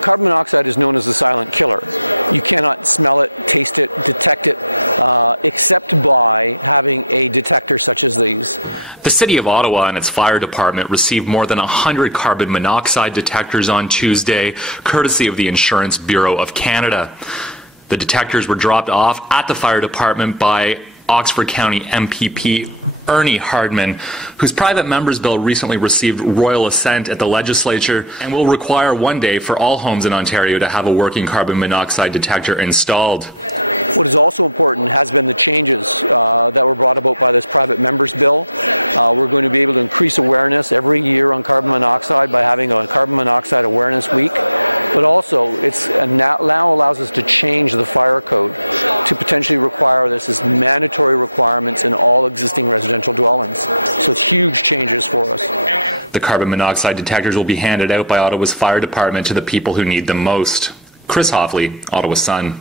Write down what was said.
Carbon monoxide is known as the silent killer. You cannot smell it, taste it, detect it, except by having a detector such as these. The City of Ottawa and its fire department received more than 100 carbon monoxide detectors on Tuesday, courtesy of the Insurance Bureau of Canada. The detectors were dropped off at the fire department by Oxford County MPP Ernie Hardman, whose private member's bill recently received royal assent at the legislature and will require one day for all homes in Ontario to have a working carbon monoxide detector installed. What is also important has been the changes that were brought about by this private member's bill. We're going to be able to increase awareness every year on carbon monoxide by having a carbon monoxide awareness week. But also, it now allows us to change the fire code to potentially require this as mandatory requirements in all existing residential dwellings. So it's huge changes for us. The carbon monoxide detectors will be handed out by Ottawa's fire department to the people who need them most. Chris Hoffley, Ottawa Sun.